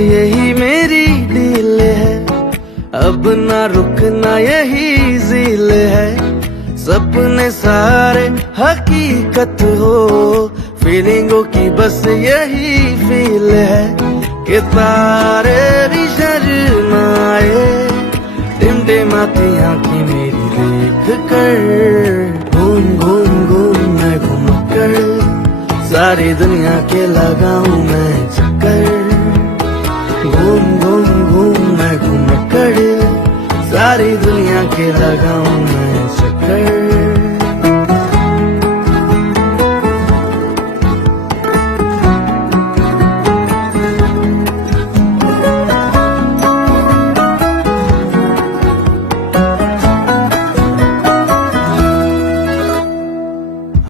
यही मेरी डील है, अब ना रुकना यही ज़ील है। सपने सारे हकीकत हो, फीलिंगों की बस यही फील है कि तारे भी शर्माए, टिमटिमाती आंखें मेरी देख कर। घूम घूम घूम मैं घूम कर, सारी दुनिया के लगाऊं मैं चक्कर। घूम घूम घूम मैं घूम कर, सारी दुनिया के लगाऊं